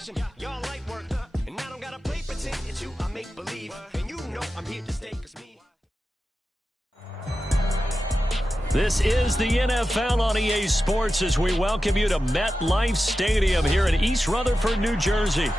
competition. Y'all light work, and I don't gotta play pretend. It's you I make believe, and you know I'm here to stay, 'cause me. This is the NFL on EA Sports as we welcome you to MetLife Stadium here in East Rutherford, New Jersey.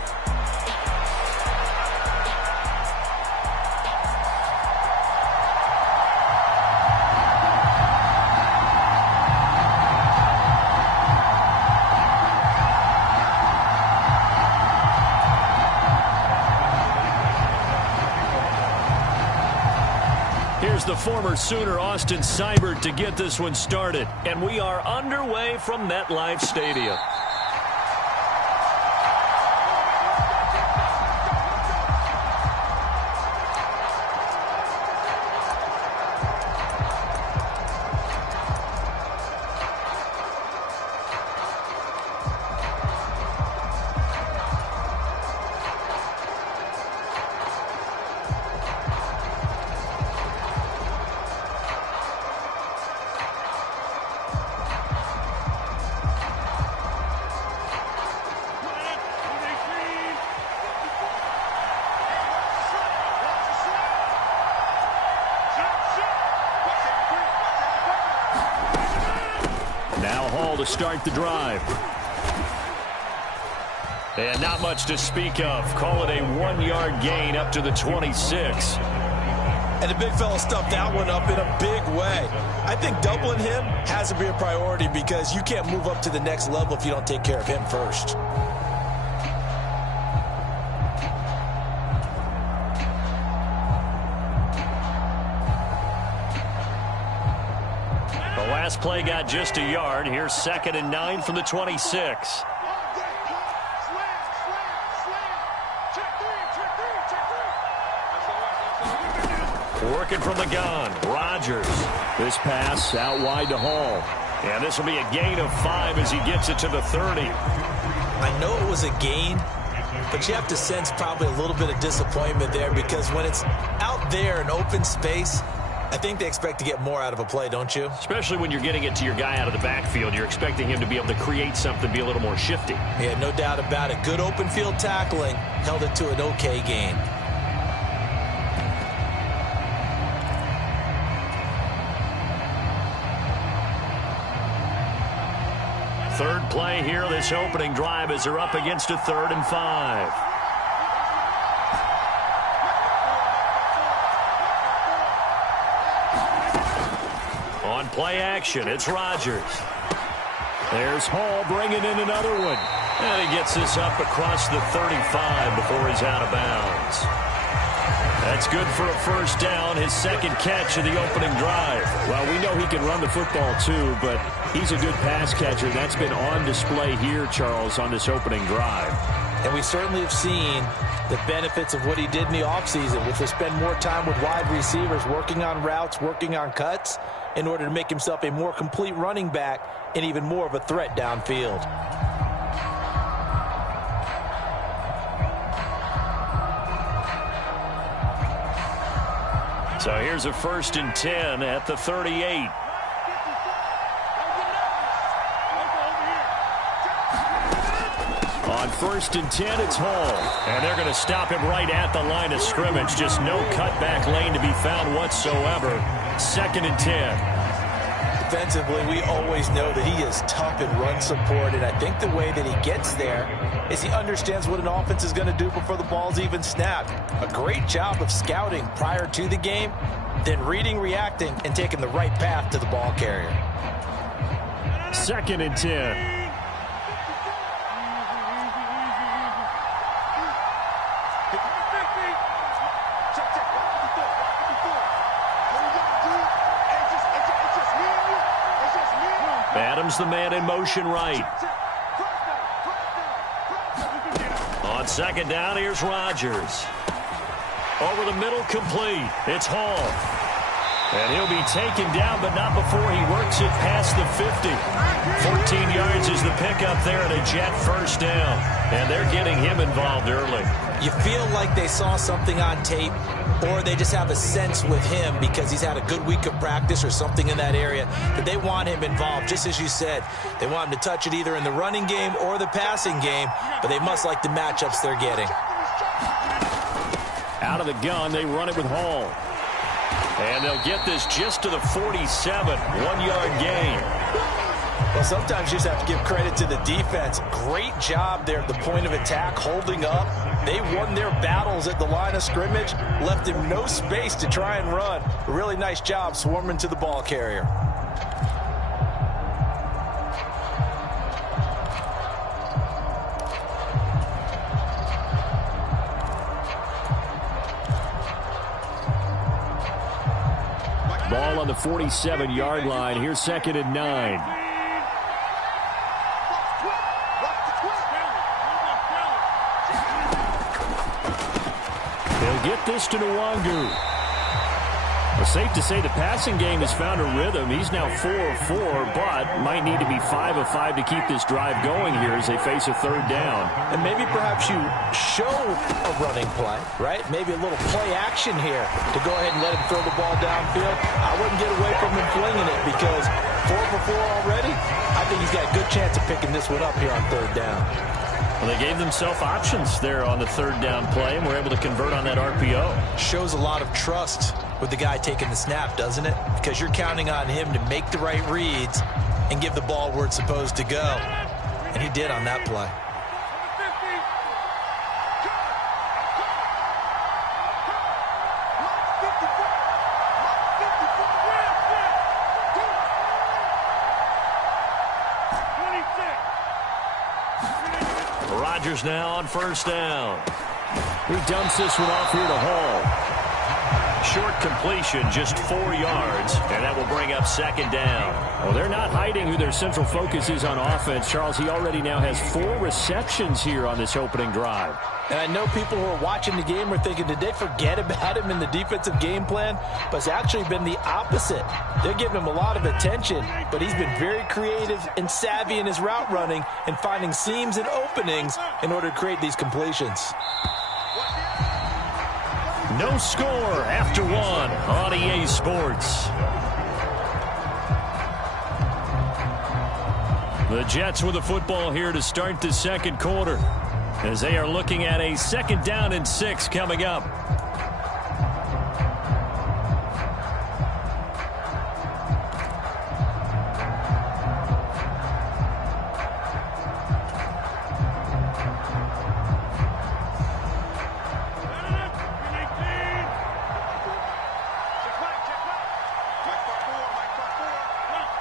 Here's the former Sooner Austin Seibert to get this one started. And we are underway from MetLife Stadium. To start the drive. And not much to speak of. Call it a 1-yard gain up to the 26. And the big fella stuffed that one up in a big way. I think doubling him has to be a priority because you can't move up to the next level if you don't take care of him first. Last play got just a yard. Here's 2nd and 9 from the 26. Working from the gun, Rodgers. This pass out wide to Hall. And this will be a gain of 5 as he gets it to the 30. I know it was a gain, but you have to sense probably a little bit of disappointment there because when it's out there in open space, I think they expect to get more out of a play, don't you? Especially when you're getting it to your guy out of the backfield. You're expecting him to be able to create something, be a little more shifty. Yeah, no doubt about it. Good open field tackling. Held it to an okay gain. Third play here, this opening drive as they're up against a 3rd and 5. On play action, it's Rodgers. There's Hall bringing in another one. And he gets this up across the 35 before he's out of bounds. That's good for a first down, his 2nd catch of the opening drive. Well, we know he can run the football too, but he's a good pass catcher. That's been on display here, Charles, on this opening drive. And we certainly have seen the benefits of what he did in the offseason, which was spend more time with wide receivers, working on routes, working on cuts, in order to make himself a more complete running back and even more of a threat downfield. So here's a 1st and 10 at the 38. On 1st and 10, it's Hall. And they're going to stop him right at the line of scrimmage. Just no cutback lane to be found whatsoever. 2nd and 10. Defensively, we always know that he is tough in run support, and I think the way that he gets there is he understands what an offense is going to do before the ball's even snapped. A great job of scouting prior to the game, then reading, reacting, and taking the right path to the ball carrier. 2nd and 10. Adams the man in motion right. On 2nd down, here's Rodgers. Over the middle, complete. It's Hall. And he'll be taken down, but not before he works it past the 50. 14 yards is the pickup there and a jet first down. And they're getting him involved early. You feel like they saw something on tape, or they just have a sense with him because he's had a good week of practice or something in that area that they want him involved. Just as you said, they want him to touch it either in the running game or the passing game, but they must like the matchups they're getting. Out of the gun, they run it with Hall. And they'll get this just to the 47, 1-yard gain. Well, sometimes you just have to give credit to the defense. Great job there at the point of attack, holding up. They won their battles at the line of scrimmage, left him no space to try and run. A really nice job swarming to the ball carrier. Ball on the 47-yard line. Here's 2nd and 9. They'll get this to Nwangu. Well, safe to say the passing game has found a rhythm. He's now 4 of 4, but might need to be 5 of 5 to keep this drive going here as they face a 3rd down. And maybe perhaps you show a running play, right? Maybe a little play action here to go ahead and let him throw the ball downfield. I wouldn't get away from him flinging it because 4 for 4 already. I think he's got a good chance of picking this one up here on 3rd down. Well, they gave themselves options there on the 3rd down play and were able to convert on that RPO. Shows a lot of trust with the guy taking the snap, doesn't it? Because you're counting on him to make the right reads and give the ball where it's supposed to go. And he did on that play. Rodgers now on 1st down. He dumps this one off here to Hall. Short completion, just 4 yards, and that will bring up 2nd down. Well, they're not hiding who their central focus is on offense. Charles, he already now has 4 receptions here on this opening drive. And I know people who are watching the game are thinking, did they forget about him in the defensive game plan? But it's actually been the opposite. They're giving him a lot of attention, but he's been very creative and savvy in his route running and finding seams and openings in order to create these completions. No score after 1 on EA Sports. The Jets with the football here to start the 2nd quarter as they are looking at a 2nd down and 6 coming up.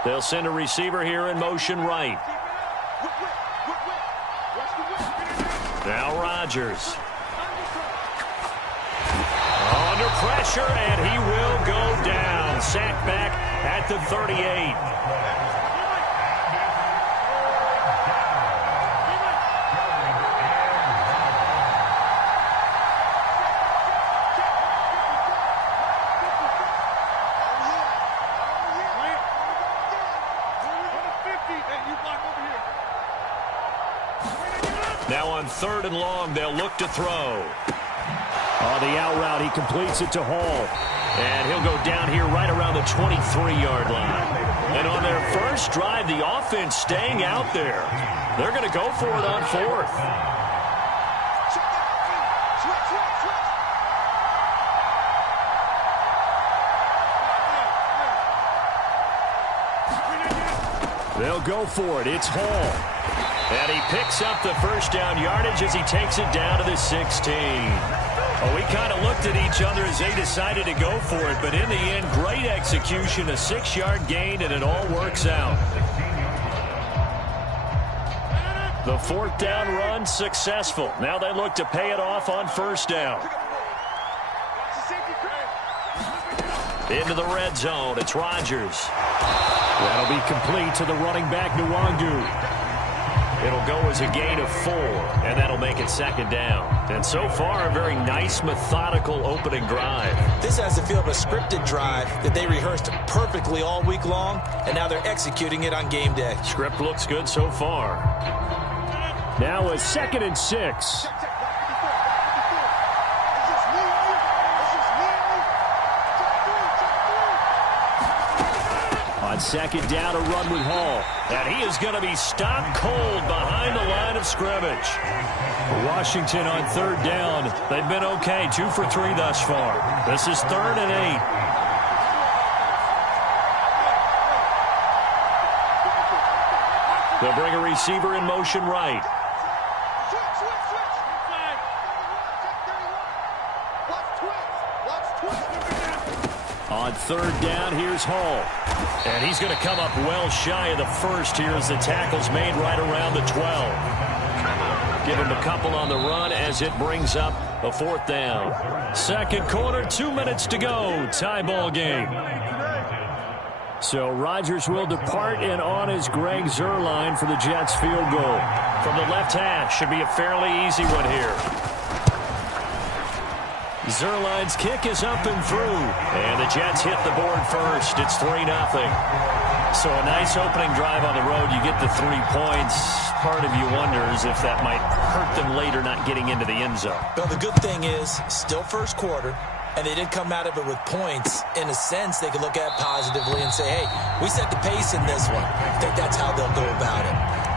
They'll send a receiver here in motion right. Now Rodgers. Under pressure, and he will go down. Sacked back at the 38. Now on 3rd and long, they'll look to throw. On the out route, he completes it to Hall. And he'll go down here right around the 23-yard line. And on their first drive, the offense staying out there. They're going to go for it on 4th. They'll go for it. It's Hall. And he picks up the 1st down yardage as he takes it down to the 16. Oh, we kind of looked at each other as they decided to go for it, but in the end, great execution, a 6-yard gain, and it all works out. The 4th down run successful. Now they look to pay it off on 1st down. Into the red zone, it's Rodgers. That'll be complete to the running back, Nwangu. It'll go as a gain of 4, and that'll make it 2nd down. And so far, a very nice, methodical opening drive. This has the feel of a scripted drive that they rehearsed perfectly all week long, and now they're executing it on game day. Script looks good so far. Now a 2nd and 6. On second down, a run with Hall. And he is going to be stopped cold behind the line of scrimmage. Washington on third down. They've been okay, 2 for 3 thus far. This is 3rd and 8. They'll bring a receiver in motion right. On third down, here's Hall. And he's going to come up well shy of the first here as the tackle's made right around the 12. Give him a couple on the run as it brings up a 4th down. Second quarter, 2 minutes to go. Tie ball game. So Rodgers will depart, and on is Greg Zuerlein for the Jets field goal. From the left hash, should be a fairly easy one here. Zuerlein's kick is up and through. And the Jets hit the board first. It's 3-0. So a nice opening drive on the road. You get the 3 points. Part of you wonders if that might hurt them later not getting into the end zone. Well, the good thing is, still first quarter, and they did come out of it with points. In a sense, they could look at it positively and say, hey, we set the pace in this one. I think that's how they'll go about it.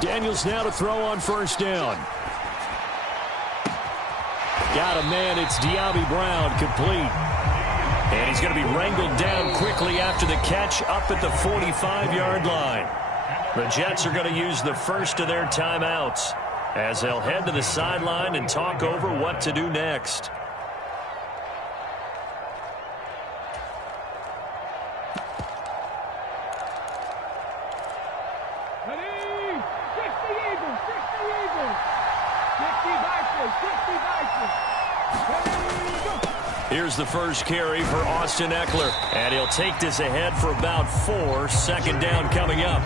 Daniels now to throw on first down. Got a man. It's Diaby Brown, complete. And he's going to be wrangled down quickly after the catch up at the 45-yard line. The Jets are going to use the first of their timeouts as they'll head to the sideline and talk over what to do next. Here's the first carry for Austin Eckler. And he'll take this ahead for about 4. Second down coming up.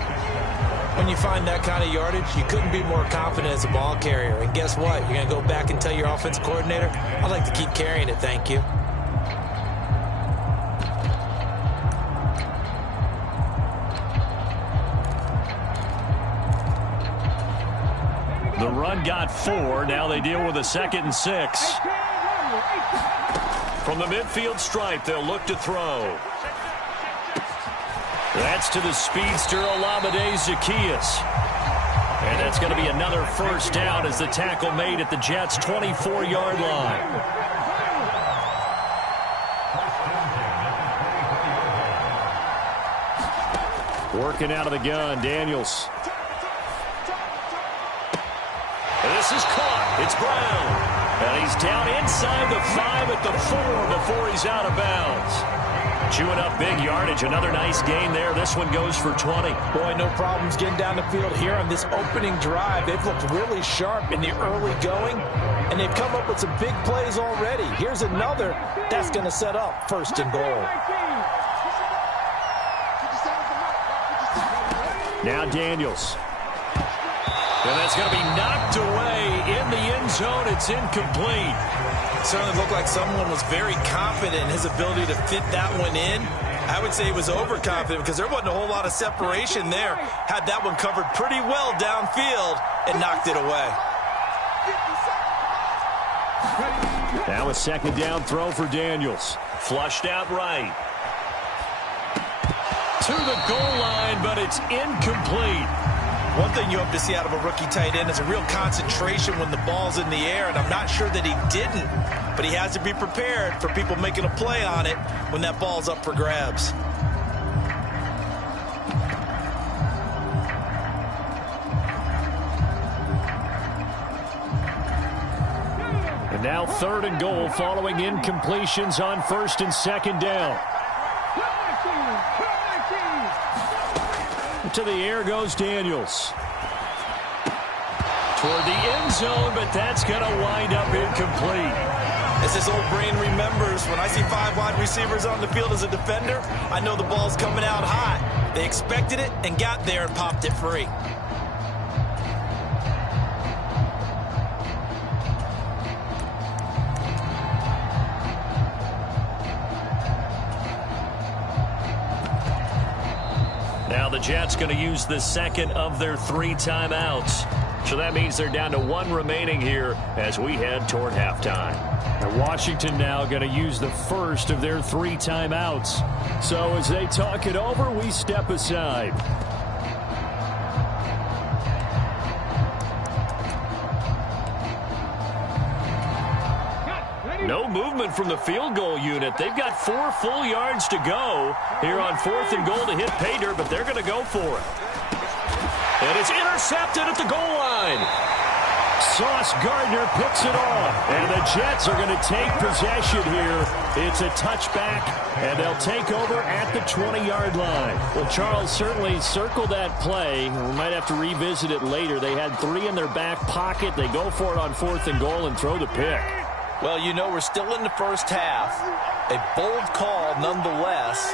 When you find that kind of yardage, you couldn't be more confident as a ball carrier. And guess what? You're going to go back and tell your offensive coordinator, I'd like to keep carrying it, thank you. The run got 4. Now they deal with a 2nd and 6. From the midfield stripe, they'll look to throw. That's to the speedster, Olamide Zaccheaus. And that's going to be another first down as the tackle made at the Jets' 24-yard line. Working out of the gun, Daniels. This is caught. It's Brown. And he's down inside the 5 at the 4 before he's out of bounds. Chewing up big yardage. Another nice gain there. This one goes for 20. Boy, no problems getting down the field here on this opening drive. They've looked really sharp in the early going, and they've come up with some big plays already. Here's another that's going to set up 1st and goal. Now Daniels. And that's going to be knocked away in the end zone. It's incomplete. Certainly looked like someone was very confident in his ability to fit that one in. I would say he was overconfident because there wasn't a whole lot of separation there. Had that one covered pretty well downfield and knocked it away. Now a 2nd down throw for Daniels. Flushed out right. To the goal line, but it's incomplete. One thing you hope to see out of a rookie tight end is a real concentration when the ball's in the air, and I'm not sure that he didn't, but he has to be prepared for people making a play on it when that ball's up for grabs. And now 3rd and goal following incompletions on 1st and 2nd down. To the air goes Daniels. Toward the end zone, but that's going to wind up incomplete. As this old brain remembers, when I see 5 wide receivers on the field as a defender, I know the ball's coming out hot. They expected it and got there and popped it free. Now the Jets going to use the second of their 3 timeouts. So that means they're down to 1 remaining here as we head toward halftime. And Washington now going to use the first of their 3 timeouts. So as they talk it over, we step aside. No movement from the field goal unit. They've got 4 full yards to go here on 4th and goal to hit pay dirt, but they're going to go for it. And it's intercepted at the goal line. Sauce Gardner picks it off. And the Jets are going to take possession here. It's a touchback, and they'll take over at the 20-yard line. Well, Charles certainly circled that play. We might have to revisit it later. They had 3 in their back pocket. They go for it on 4th and goal and throw the pick. Well, you know, we're still in the first half. A bold call nonetheless.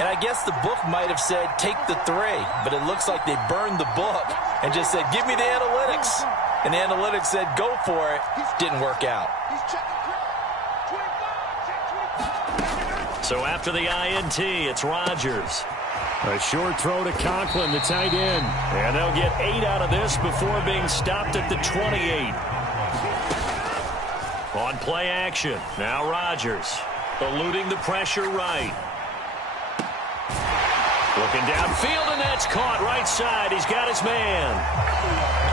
And I guess the book might have said take the 3, but it looks like they burned the book and just said give me the analytics. And the analytics said go for it. Didn't work out. So after the INT, it's Rodgers. A short throw to Conklin, the tight end. And they'll get 8 out of this before being stopped at the 28. On play action, now Rodgers, eluding the pressure right. Looking downfield, and that's caught right side. He's got his man.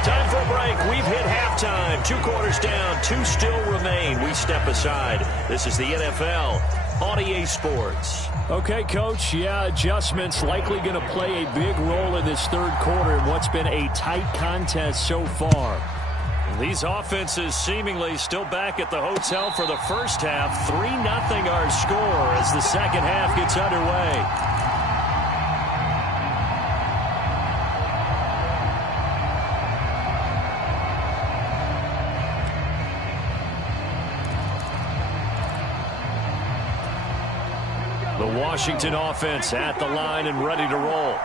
Time for a break. We've hit halftime. 2 quarters down, 2 still remain. We step aside. This is the NFL on EA Sports. Okay, Coach, yeah, adjustments likely going to play a big role in this 3rd quarter in what's been a tight contest so far. These offenses seemingly still back at the hotel for the first half. 3-0 our score as the second half gets underway. The Washington offense at the line and ready to roll.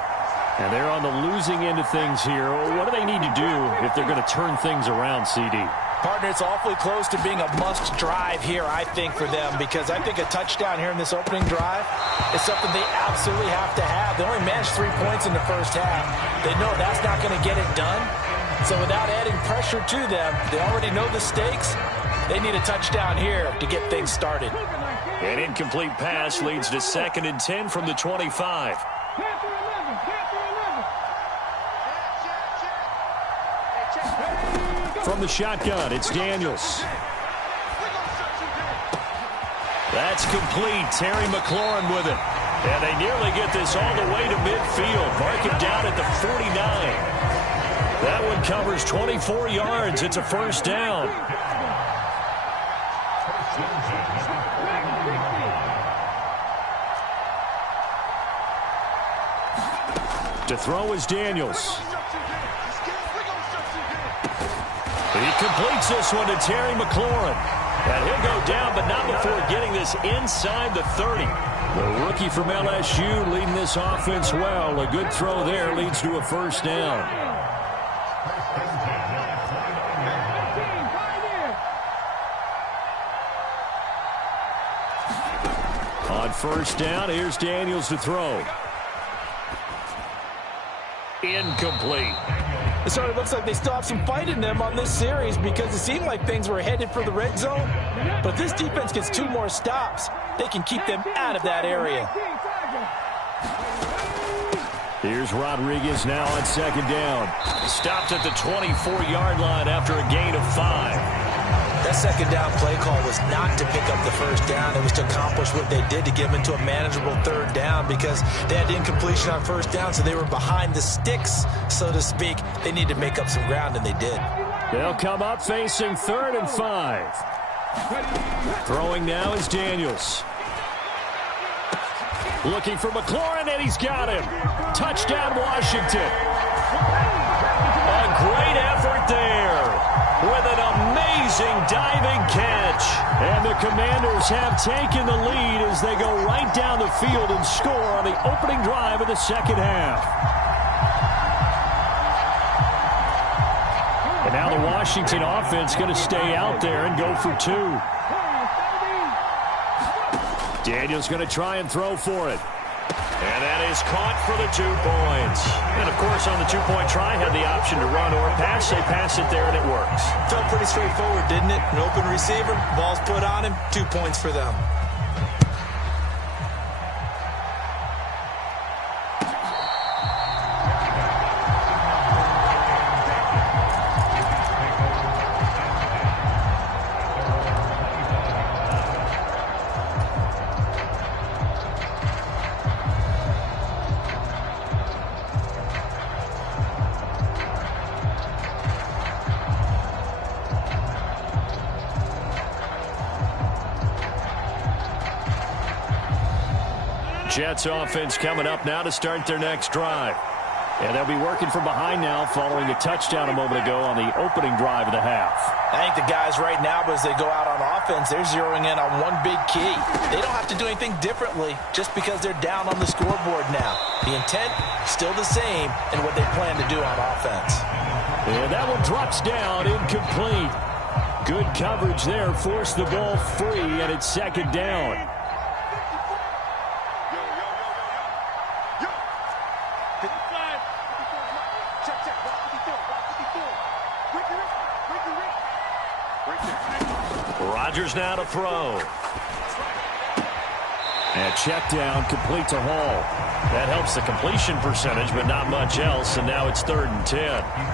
And they're on the losing end of things here. What do they need to do if they're going to turn things around, CD? Partner, it's awfully close to being a must drive here, I think, for them, because I think a touchdown here in this opening drive is something they absolutely have to have. They only managed 3 points in the first half. They know that's not going to get it done. So without adding pressure to them, they already know the stakes. They need a touchdown here to get things started. An incomplete pass leads to 2nd and 10 from the 25. From the shotgun, it's Daniels. That's complete. Terry McLaurin with it. And they nearly get this all the way to midfield. Mark him down at the 49. That one covers 24 yards. It's a first down. To throw is Daniels. He completes this one to Terry McLaurin. And he'll go down, but not before getting this inside the 30. The rookie from LSU leading this offense well. A good throw there leads to a first down. On first down, here's Daniels to throw. Incomplete. It sort of looks like they still have some fight in them on this series because it seemed like things were headed for the red zone. But if this defense gets 2 more stops, they can keep them out of that area. Here's Rodriguez now on 2nd down. Stopped at the 24-yard line after a gain of 5. That 2nd down play call was not to pick up the first down. It was to accomplish what they did to get them into a manageable 3rd down because they had incompletion on first down, so they were behind the sticks, so to speak. They need to make up some ground, and they did. They'll come up facing 3rd and 5. Throwing now is Daniels. Looking for McLaurin, and he's got him. Touchdown, Washington. A great effort there with an amazing diving catch. And the Commanders have taken the lead as they go right down the field and score on the opening drive of the second half. And now the Washington offense going to stay out there and go for two. Daniel's going to try and throw for it. And that is caught for the 2 points. And, of course, on the two-point try, had the option to run or pass. They pass it there, and it works. Felt pretty straightforward, didn't it? An open receiver, ball's put on him, 2 points for them. Jets offense coming up now to start their next drive. And they'll be working from behind now following a touchdown a moment ago on the opening drive of the half. I think the guys right now, as they go out on offense, they're zeroing in on one big key. They don't have to do anything differently just because they're down on the scoreboard now. The intent, still the same in what they plan to do on offense. And that one drops down, incomplete. Good coverage there, forced the ball free, and it's second down. Rodgers now to throw. And check down, complete to Hall. That helps the completion percentage, but not much else, and now it's 3rd and 10.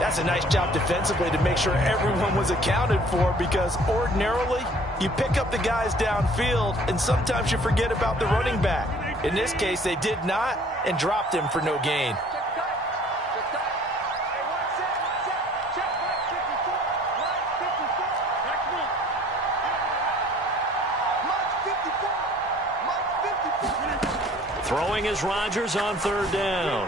That's a nice job defensively to make sure everyone was accounted for, because ordinarily you pick up the guys downfield and sometimes you forget about the running back. In this case, they did not and dropped him for no gain. Throwing is Rodgers on 3rd down.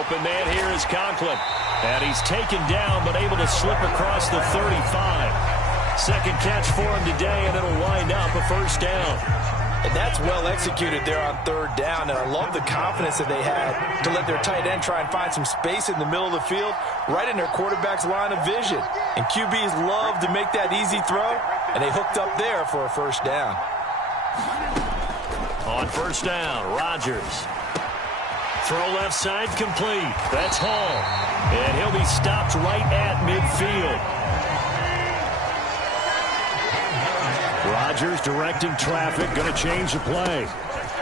Open man here is Conklin. And he's taken down but able to slip across the 35. Second catch for him today, and it'll wind up a 1st down. And that's well executed there on 3rd down, and I love the confidence that they had to let their tight end try and find some space in the middle of the field, right in their quarterback's line of vision. And QBs love to make that easy throw, and they hooked up there for a 1st down. On 1st down, Rodgers. Throw left side, complete. That's Hall. And he'll be stopped right at midfield. Rodgers directing traffic, going to change the play.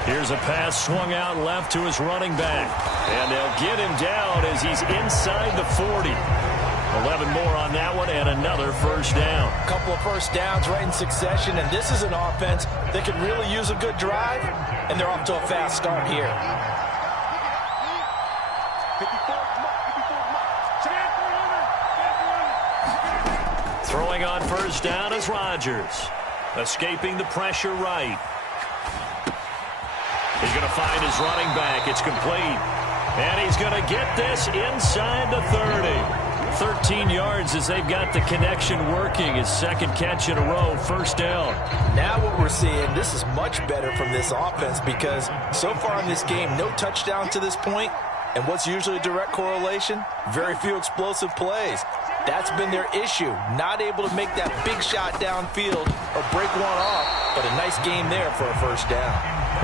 Here's a pass swung out left to his running back. And they'll get him down as he's inside the 40. 11 more on that one, and another 1st down. A couple of 1st downs right in succession, and this is an offense that can really use a good drive, and they're off to a fast start here. Throwing on 1st down is Rodgers. Escaping the pressure right. He's going to find his running back. It's complete. And he's going to get this inside the 30. 13 yards as they've got the connection working. His 2nd catch in a row, 1st down. Now what we're seeing, this is much better from this offense, because so far in this game, no touchdown to this point. And what's usually a direct correlation? Very few explosive plays. That's been their issue. Not able to make that big shot downfield or break one off, but a nice game there for a 1st down.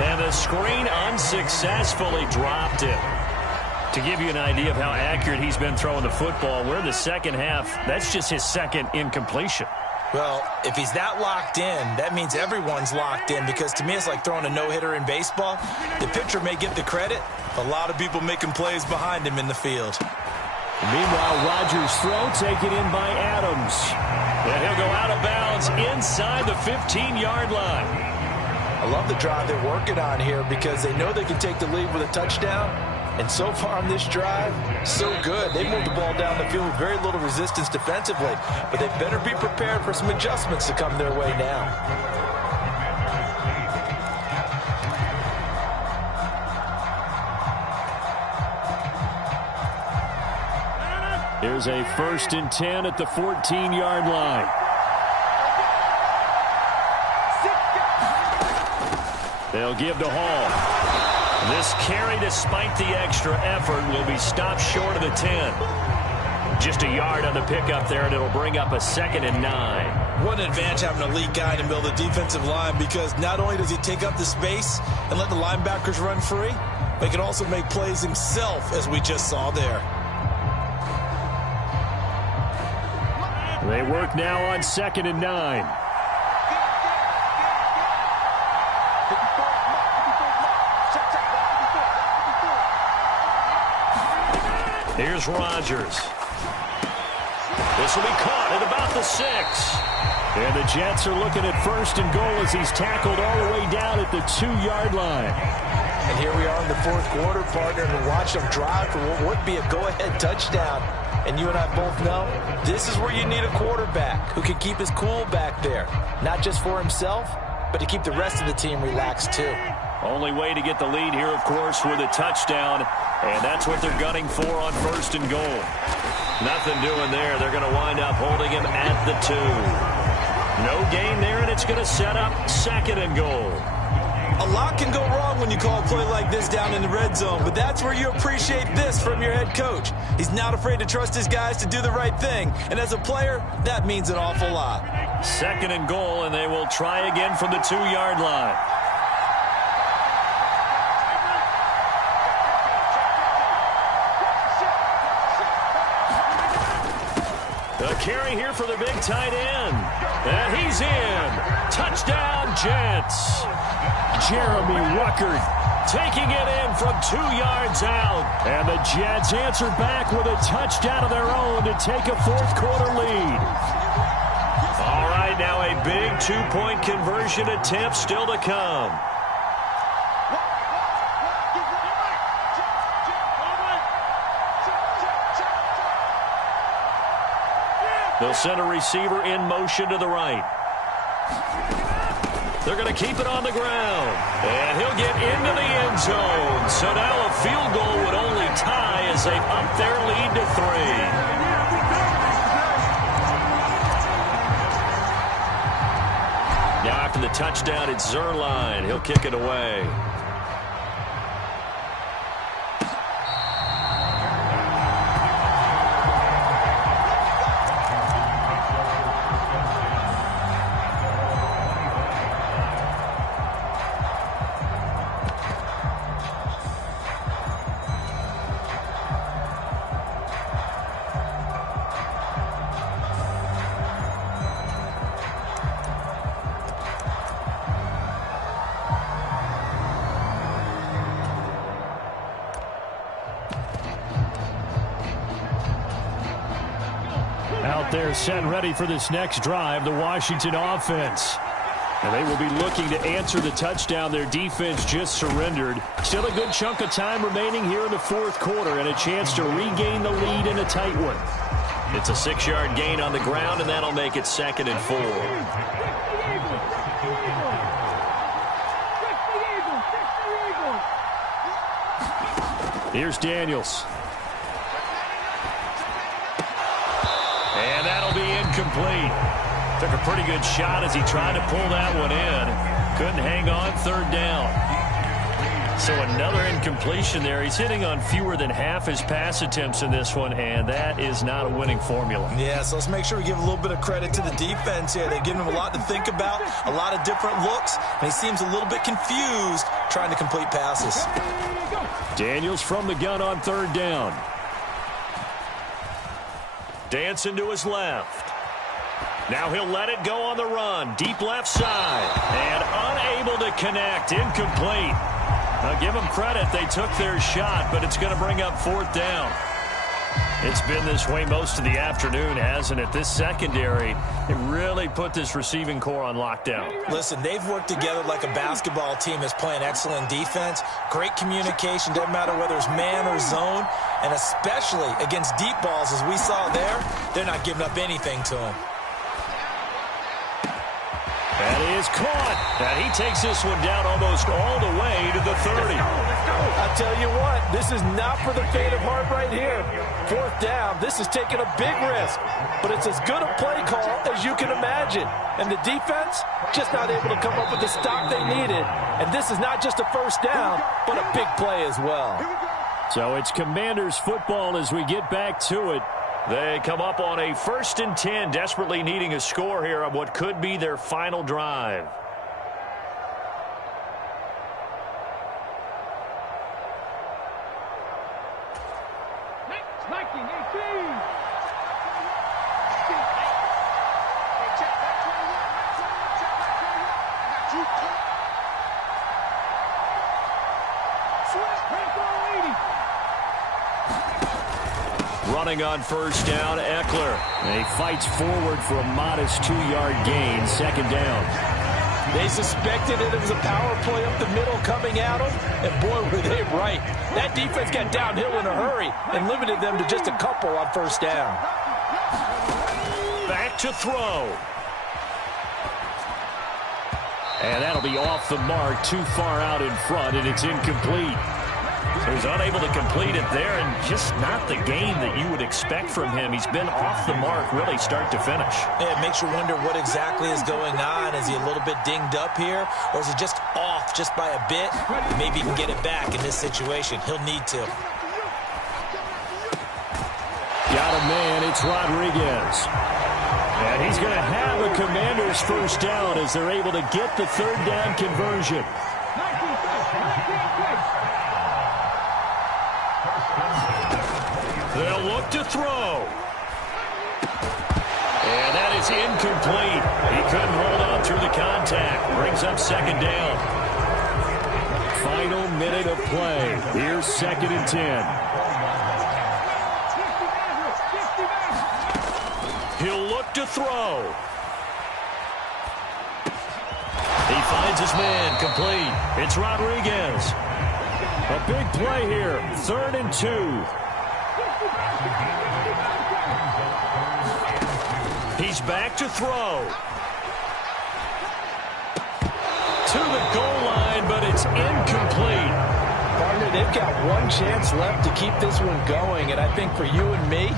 And the screen unsuccessfully dropped it. To give you an idea of how accurate he's been throwing the football, we're in the second half. That's just his 2nd incompletion. Well, if he's that locked in, that means everyone's locked in, because to me it's like throwing a no-hitter in baseball. The pitcher may get the credit, a lot of people making plays behind him in the field. Meanwhile, Rodgers' throw taken in by Adams. And he'll go out of bounds inside the 15-yard line. I love the drive they're working on here, because they know they can take the lead with a touchdown. And so far on this drive, so good. They moved the ball down the field with very little resistance defensively, but they better be prepared for some adjustments to come their way now. Here's a 1st and 10 at the 14-yard line. They'll give to Hall. This carry, despite the extra effort, will be stopped short of the 10. Just a yard on the pickup there, and it'll bring up a 2nd and 9. What an advantage having an elite guy in the middle of the defensive line, because not only does he take up the space and let the linebackers run free, but he can also make plays himself, as we just saw there. They work now on 2nd and 9. Here's Rodgers. This will be caught at about the 6. And the Jets are looking at 1st and goal as he's tackled all the way down at the 2-yard line. And here we are in the 4th quarter, partner, and watch them drive for what would be a go-ahead touchdown. And you and I both know this is where you need a quarterback who can keep his cool back there. Not just for himself, but to keep the rest of the team relaxed too. Only way to get the lead here, of course, with a touchdown. And that's what they're gunning for on 1st and goal. Nothing doing there. They're going to wind up holding him at the 2. No gain there, and it's going to set up 2nd and goal. A lot can go wrong when you call a play like this down in the red zone, but that's where you appreciate this from your head coach. He's not afraid to trust his guys to do the right thing, and as a player, that means an awful lot. 2nd and goal, and they will try again from the 2-yard line. A carry here for the big tight end. And he's in. Touchdown, Jets. Jeremy Ruckert taking it in from 2 yards out. And the Jets answer back with a touchdown of their own to take a 4th quarter lead. All right, now a big 2-point conversion attempt still to come. They'll send a receiver in motion to the right. They're going to keep it on the ground. And he'll get into the end zone. So now a field goal would only tie as they up their lead to 3. Now after the touchdown, it's Zerline. He'll kick it away. Out there set and ready for this next drive, the Washington offense. And they will be looking to answer the touchdown their defense just surrendered. Still a good chunk of time remaining here in the 4th quarter and a chance to regain the lead in a tight one. It's a 6-yard gain on the ground, and that'll make it 2nd and 4. Here's Daniels. And that'll be incomplete. Took a pretty good shot as he tried to pull that one in. Couldn't hang on, 3rd down. So another incompletion there. He's hitting on fewer than half his pass attempts in this one, and that is not a winning formula. Yeah, so let's make sure we give a little bit of credit to the defense here. They've given him a lot to think about, a lot of different looks, and he seems a little bit confused trying to complete passes. Daniels from the gun on 3rd down. Dancing to his left. Now he'll let it go on the run. Deep left side. And unable to connect. Incomplete. Now give them credit. They took their shot, but it's going to bring up 4th down. It's been this way most of the afternoon, hasn't it? This secondary, it really put this receiving core on lockdown. Listen, they've worked together like a basketball team that's playing excellent defense. Great communication. Doesn't matter whether it's man or zone. And especially against deep balls, as we saw there, they're not giving up anything to them. That is caught. And he takes this one down almost all the way to the 30. I'll tell you what, this is not for the faint of heart right here. Fourth down, this is taking a big risk. But it's as good a play call as you can imagine. And the defense, just not able to come up with the stop they needed. And this is not just a first down, but a big play as well. So it's Commanders football as we get back to it. They come up on a 1st and 10, desperately needing a score here on what could be their final drive. Running on first down, Eckler. And he fights forward for a modest 2-yard gain, 2nd down. They suspected it was a power play up the middle coming at them, and boy, were they right. That defense got downhill in a hurry and limited them to just a couple on first down. Back to throw. And that'll be off the mark, too far out in front, and it's incomplete. So he's unable to complete it there, and just not the game that you would expect from him. He's been off the mark really start to finish. Yeah, it makes you wonder what exactly is going on. Is he a little bit dinged up here, or is he just off just by a bit? Maybe he can get it back in this situation. He'll need to. Got a man, it's Rodriguez. And he's going to have a Commanders first down as they're able to get the 3rd down conversion. They'll look to throw. And that is incomplete. He couldn't hold on through the contact. Brings up 2nd down. Final minute of play. Here's 2nd and 10. He'll look to throw. He finds his man complete. It's Rodriguez. A big play here. 3rd and 2. He's back to throw. To the goal line, but it's incomplete. Partner, they've got one chance left to keep this one going, and I think for you and me,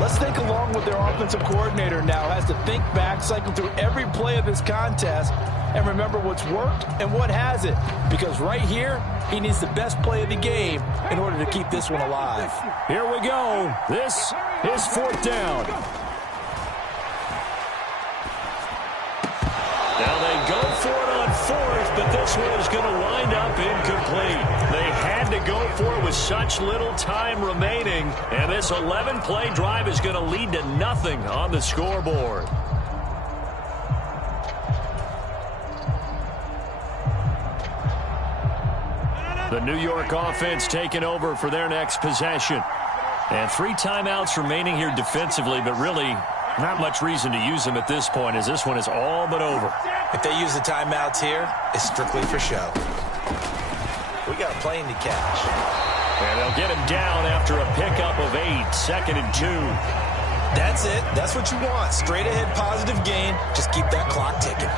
let's think along with their offensive coordinator now. Has to think back, cycle through every play of this contest, and remember what's worked and what hasn't. Because right here, he needs the best play of the game in order to keep this one alive. Here we go. This is 4th down. Now they go for it on 4th, but this one is going to wind up incomplete. They had to go for it with such little time remaining, and this 11-play drive is going to lead to nothing on the scoreboard. The New York offense taking over for their next possession. And 3 timeouts remaining here defensively, but really not much reason to use them at this point, as this one is all but over. If they use the timeouts here, it's strictly for show. We got a plane to catch. And they'll get him down after a pickup of 8, 2nd and 2. That's it. That's what you want. Straight ahead positive gain. Just keep that clock ticking.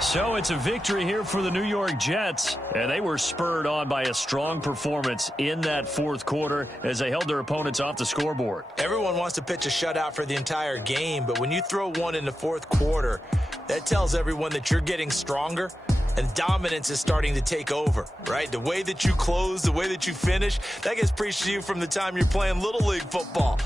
So it's a victory here for the New York Jets, and they were spurred on by a strong performance in that 4th quarter as they held their opponents off the scoreboard. Everyone wants to pitch a shutout for the entire game, but when you throw one in the 4th quarter, that tells everyone that you're getting stronger and dominance is starting to take over, right? The way that you close, the way that you finish, that gets preached to you from the time you're playing Little League football.